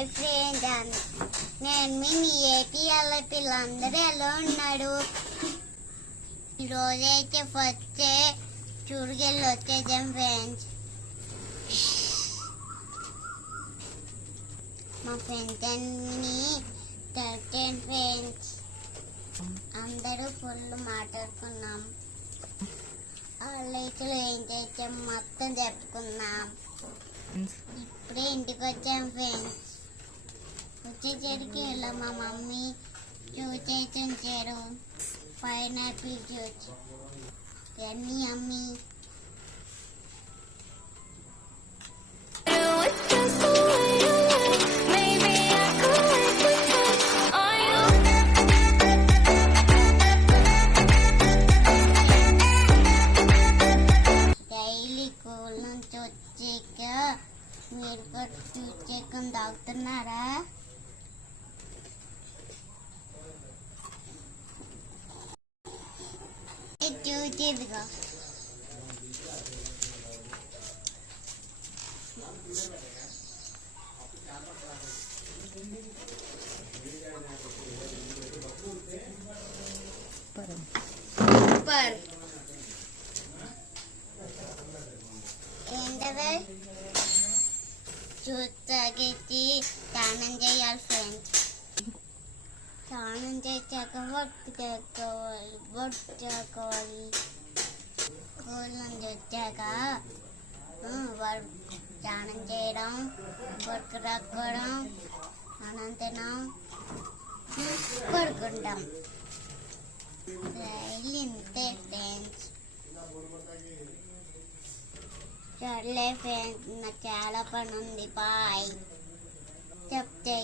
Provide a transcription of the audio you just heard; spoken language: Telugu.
హాయ్ ఫ్రెండ్, నేను మీ ఏటీఎల్ పిల్లలందరూ ఎలా ఉన్నాడు? ఈరోజైతే ఫస్ట్ చూరుకెళ్ళి వచ్చేద్దాం ఫ్రెండ్స్. మా ఫ్రెండ్స్ అన్ని ఫ్రెండ్స్ అందరూ ఫుల్ మాట్లాడుకున్నాం. లైఫ్లో ఏం చేసాం మొత్తం చెప్పుకున్నాం. ఇప్పుడే ఇంటికి వచ్చాం ఫ్రెండ్స్. వచ్చేసరికి ఇలా మా మమ్మీ జ్యూస్ అయితే ఉంచారు, పైనాపిల్ జ్యూస్. అన్నీ అమ్మి డైలీ స్కూల్ నుంచి వచ్చాక మీరు కూడా జ్యూస్ చేసుకొని తాగుతున్నారా? జ్యూస్ ఇదిగో. సూపర్. ఏంటది? జ్యూస్ తాగేసి స్నానం చేయాలి ఫ్రెండ్స్. స్నానం చేశాక వర్క్ చేసుకోవాలి. స్కూల్ నుంచి వచ్చాక స్నానం చేయడం, వర్క్ రాసుకోవడం, అన్నం తినడం, పడుకుంటాం. డైలీ ఇంతే ఫ్రెండ్స్. సర్లే ఫ్రెండ్స్, నాకు చాలా పని ఉంది. బాయ్. చెప్తే